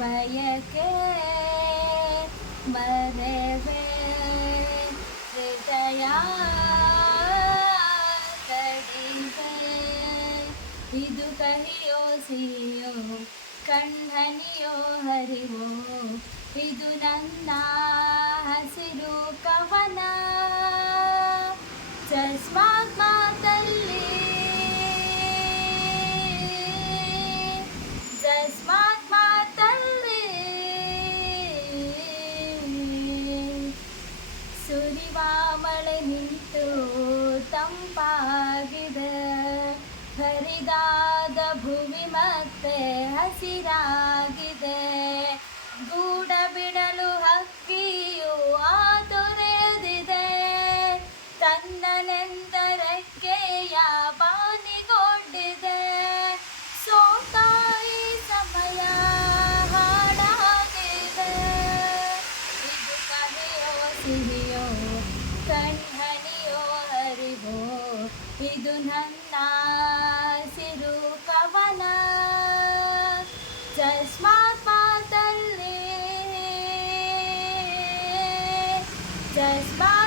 ಬಯಕೆ ಮರೆವೆ ಹೃದಯ ಕಡಿವೆ. ಇದು ಕಹಿಯೋ ಸಿಹಿಯೋ ಕಣ್ಣನಿಯೋ ಹರಿವೋ, ಇದು ನನ್ನ ಹಸಿರು ಕವನ. ಜಸ್ಮಾತ್ ಮಾತಲ್ಲಿ ಜಸ್ಮಾತ್ ಮಾತಲ್ಲಿ ಸುರಿವ ಮಳೆ ನಿಂತು ತಂಪಾಗಿದೆ, ಹರಿದಾದ ಭೂಮಿ ಮತ್ತೆ ಹಸಿರಾಗಿದೆ. ಗೂಡ ಬಿಡಲು ಹಕ್ಕಿಯು ಆತುರೆದಿದೆ, ತನ್ನನೆಂದರಕ್ಕೆಯ ಬಾನಿಗೊಂಡಿದೆ. ಸೋತಾಯಿ ಸಮಯ ಹಾಡಾಗಿದೆ, ಇದು ಕಹಿಯೋ ಸಿಹಿಯೋ ಕಣ್ಣನಿಯೋ ಹರಿವೋ, ಇದು ನನ್ನ ಹಸಿರು ಕವನ. ಜಸ್ಮಾತ್ ಮಾತಲ್ಲಿ ಜಸ್ಮಾತ್